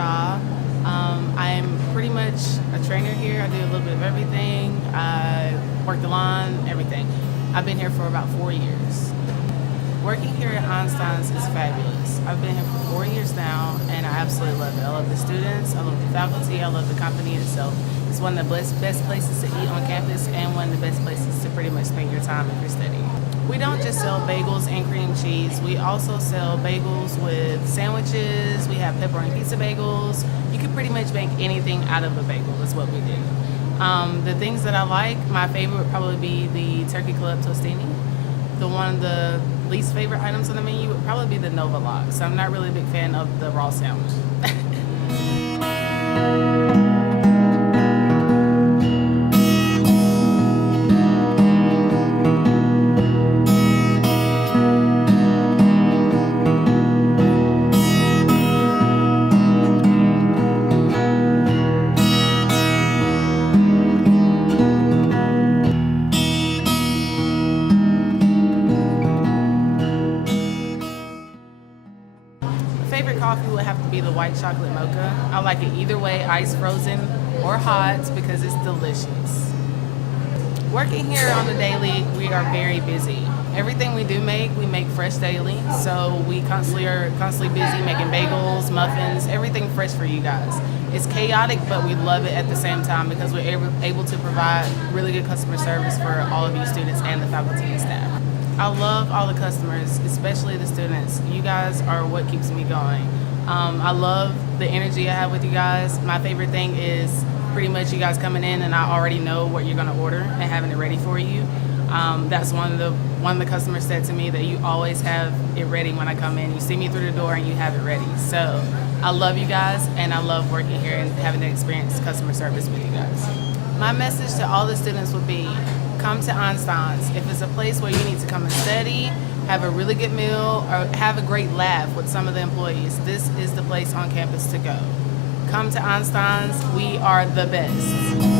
job. I'm pretty much a trainer here. I do a little bit of everything. I work the line, everything. I've been here for about 4 years. Working here at Einstein's is fabulous. I've been here for 4 years now, and I absolutely love it. I love the students, I love the faculty, I love the company itself. It's one of the best places to eat on campus and one of the best places to pretty much spend your time if you're studying. We don't just sell bagels and cream cheese. We also sell bagels with sandwiches. We have pepperoni pizza bagels. You can pretty much make anything out of a bagel is what we do. The things that I like, my favorite would probably be the Turkey Club Tostini. One of the least favorite items on the menu would probably be the Nova Lox. I'm not really a big fan of the raw salmon. Favorite coffee would have to be the white chocolate mocha. I like it either way, ice frozen or hot, because it's delicious. Working here on the daily, we are very busy. Everything we make fresh daily. So we are constantly busy making bagels, muffins, everything fresh for you guys. It's chaotic, but we love it at the same time because we're able to provide really good customer service for all of you students and the faculty and staff. I love all the customers, especially the students. You guys are what keeps me going. I love the energy I have with you guys. My favorite thing is pretty much you guys coming in and I already know what you're gonna order and having it ready for you. That's one of the customers said to me that you always have it ready when I come in. You see me through the door and you have it ready. So I love you guys and I love working here and having the experience customer service with you guys. My message to all the students would be, come to Einstein's. If it's a place where you need to come and study, have a really good meal, or have a great laugh with some of the employees, this is the place on campus to go. Come to Einstein's. We are the best.